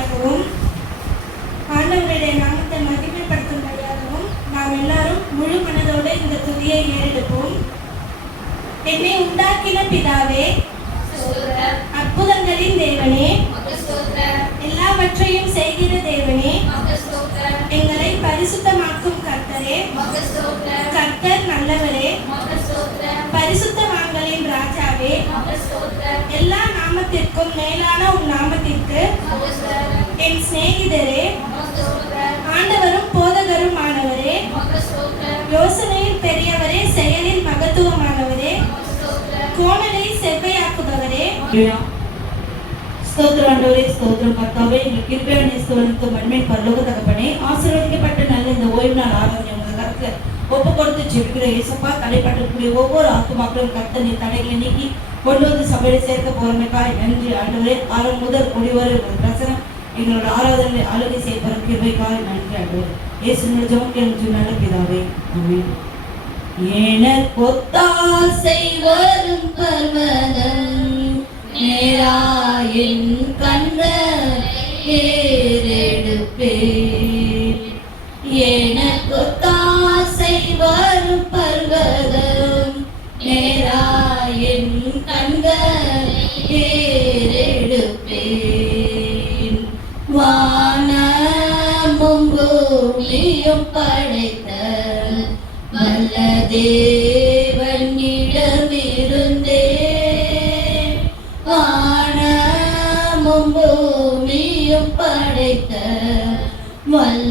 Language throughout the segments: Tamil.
உயர்த்தும்படியாகவும் ஆண்டவருடைய நாமத்தை மகிமைப்படுத்தும்படியாகவும் நாம் எல்லாரும் முழு மனதோடு இந்த துதியை ஏறெடுப்போம். என்னை உண்டாக்கின பிதாவே அற்புதங்களின் தேவனே எல்லாவற்றையும் செய்கிற தேவனே எங்களை பரிசுத்தமாக்கும் கர்த்தரே கர்த்தர் நல்லவரே பரிசுத்தவான்களின் ராஜாவே எல்லா நாமத்திற்கும் மேலான உன் நாமத்திற்கு என் சிநேகிதரே ஆண்டவரும் போதகரும் ஆனவரே யோசனையில் பெரியவரே செயலில் மகத்துவமானவரே கோணலை செவ்வையாக்குபவரே. ஸ்தோத்திரம் ஆண்டவரே ஸ்தோத்திரம் கர்த்தாவே எங்கள் கிருபையான ஸ்தோரத்து மண்மை பரலோக தகப்பனே ஆசீர்வதிக்கப்பட்ட நல்ல இந்த ஓய்வு நாள் ஆரோக்கியம் உங்கள் கருத்துல ஒப்பு கொடுத்து ஜெபிக்கிற இயேசப்பா தடைப்பட்டிருக்கக்கூடிய ஒவ்வொரு ஆத்துமாக்களும் கத்த நீ தடைகளை நீக்கி கொண்டு வந்து சபையில சேர்க்க போறமைக்காய் நன்றி ஆண்டவரே. ஆறு முதல் முடிவரை பிரசனம். எங்களோட ஆராதனை அழுகை செய்ய கிருபைக்காய் நன்றி ஆண்டவரே இயேசுவின் ஜெபம் கேளும் நல்ல பிதாவே. ஆமென். எனக்கொத்தாசை வரும் பர்வதம் நேராயின் கண்ட ஏறெடுப்பே எனக்கொத்தாசை வரும் பர்வதம் நேராயின் கண்ட ദേവനിടമിരുന്നേ വാണമും ഭൂമിയും പടയ്ത്ത വല്ല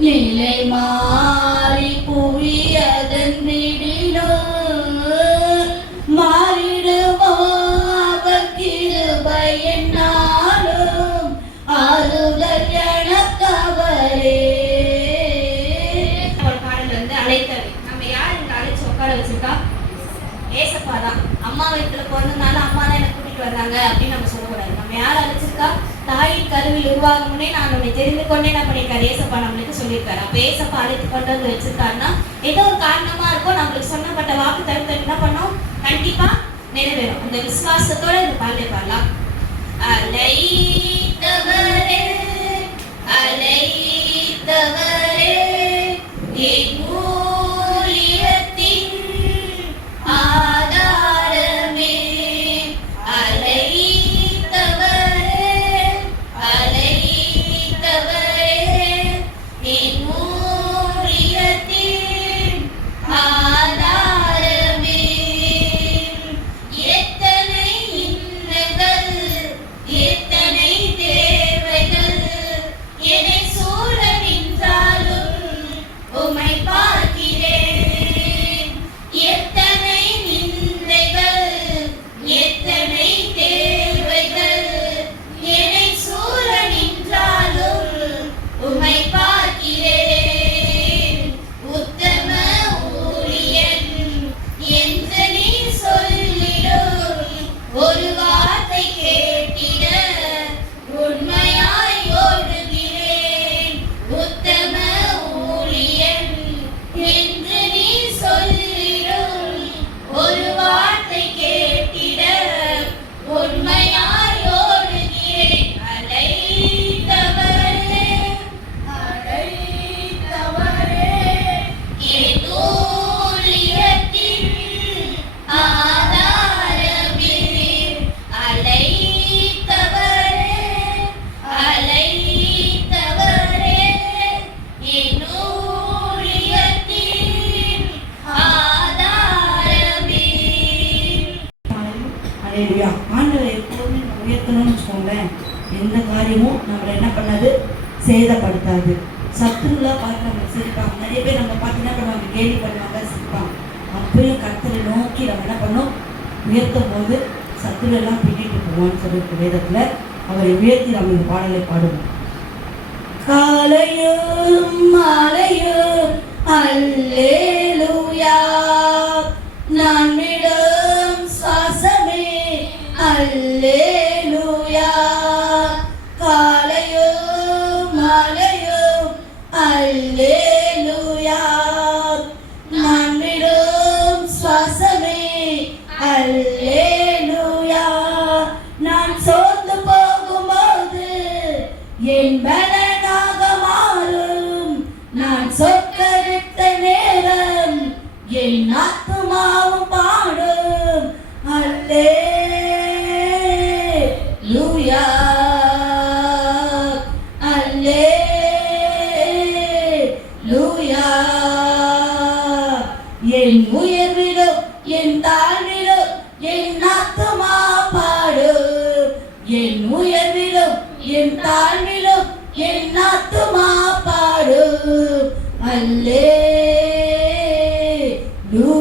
你累吗？தாயின் கருவில் உருவாகும் முன்னே நான் உன்னை தெரிந்து கொண்டே நான் பண்ணியிருக்காரு ஏசப்பா நம்மளுக்கு சொல்லியிருக்காரு. அப்ப ஏசப்பா அழைத்து கொண்டு வந்து வச்சிருக்காருன்னா ஏதோ ஒரு காரணமா இருக்கும் நம்மளுக்கு சொன்னப்பட்ட வாக்கு தடுத்து என்ன பண்ணோம்? கண்டிப்பா நிறைவேறும். அந்த விசுவாசத்தோட இந்த பாடலை பாடலாம். அலைத்தவரே அலைத்தவரே உயர்த்தணும்னு வச்சுக்கோங்களேன். எந்த காரியமும் நம்மளை என்ன பண்ணாது? சேதப்படுத்தாது. சத்துருலா பார்த்து நம்ம சிரிப்பாங்க. நிறைய பேர் நம்ம பார்த்து என்ன பண்ணுவாங்க? கேலி பண்ணுவாங்க சிரிப்பாங்க. அப்பயும் கர்த்தரை நோக்கி நம்ம என்ன பண்ணோம்? உயர்த்தும் போது சத்துருலாம் பிடிட்டு போவோம்னு சொல்லியிருக்கு வேதத்தில். அவரை உயர்த்தி நம்ம இந்த பாடலை பாடுவோம். காலையும் மாலையும் அல்லேலூயா. நான்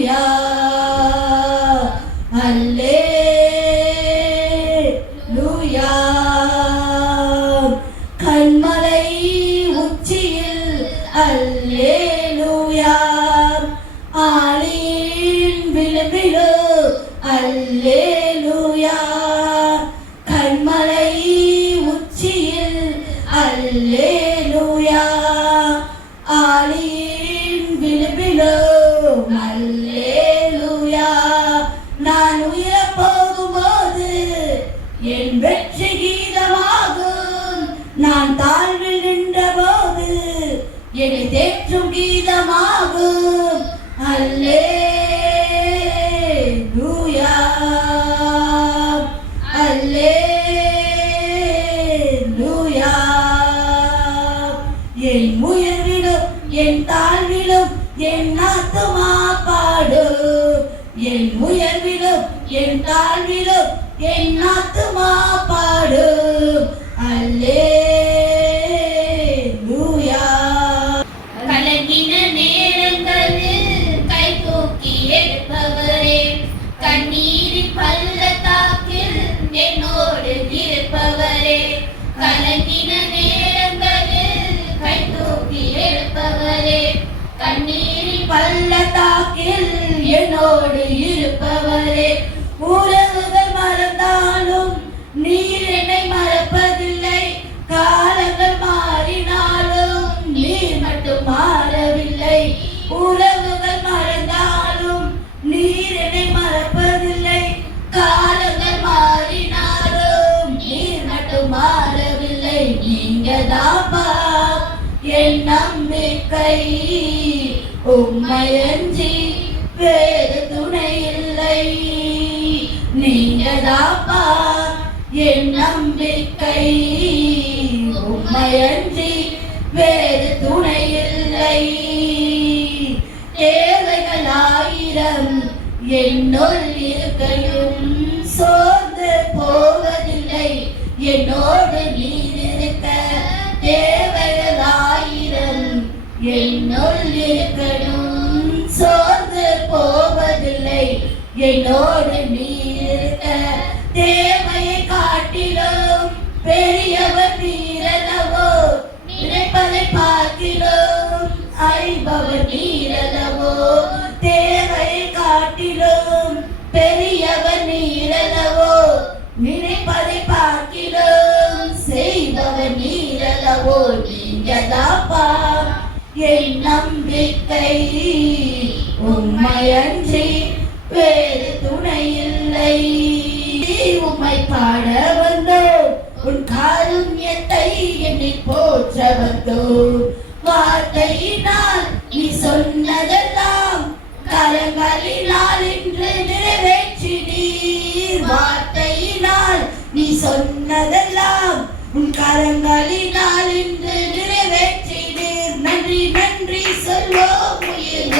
Hallelujah. அல்லே லூயா நான் உயரப் போகும்போது என் வெற்றி கீதமாகும். நான் தாழ்வில் நின்றபோது என்னை தேற்றும் கீதமாகும். அல்லே என் உயர்விலும் என் தாழ்விலும் என் ஆத்துமா பாடு. என் உயர்விலும் என் தாழ்விலும் என் ஆத்துமா பாடு. அல்லே லூயா. பள்ளத்தாக்கில் என்னோடு இருப்பவரே. கலங்கின நேரங்களில் கை தூக்கி எடுப்பவரே. பள்ளத்தாக்கில் என்னோடு இருப்பவரே. உறவுகள் மறந்தாலும் நீர் என்னை மறப்பதில்லை. காலங்கள் மாறினாலும் நீர் மட்டும் மாறவில்லை. உறவுகள் மறந்தாலும் நீர் என்னை மறப்பதில்லை. காலங்கள் மாறினாலும் நீர் மட்டும் மாறவில்லை. நீங்க தாப்பா என் நம்பிக்கை. உம்மையஞ்சி வேறு துணை இல்லை நீங்க தாப்பா என் நம்பிக்கை. உம்மையஞ்சி வேறு துணை இல்லை தேவைகள் ஆயிரம் என்னுள் இருக்கையும் சோர்ந்து போவதில்லை. என்னோடு நீர் இருக்க தேவைகள் ஆயிரம் என்னுள் என்னோடு நீ இருக்க தேவையை காட்டிலும் பெரியவர் நீரலவோ நினைப்பதை பார்க்கிலும் அறிபவர் நீரலவோ தேவையை காட்டிலும் பெரியவர் நீரலவோ நினைப்பதை பார்க்கிலும் செய்பவர் நீரலவோ நீங்கதாப்பா என் நம்பிக்கை உண்மையன்றி வேறு துணையில்லை இல்லை உம்மை பாட வந்தோம். உன் காருண்யத்தை என்னை போற்ற வந்தோம். வார்த்தையினால் நீ சொன்னதெல்லாம் கரங்களினால் இன்று நிறைவேற்றினீர். வார்த்தையினால் நீ சொன்னதெல்லாம் உன் கரங்களினால் இன்று நிறைவேற்றினீர். நன்றி நன்றி சொல்லோ உயிர்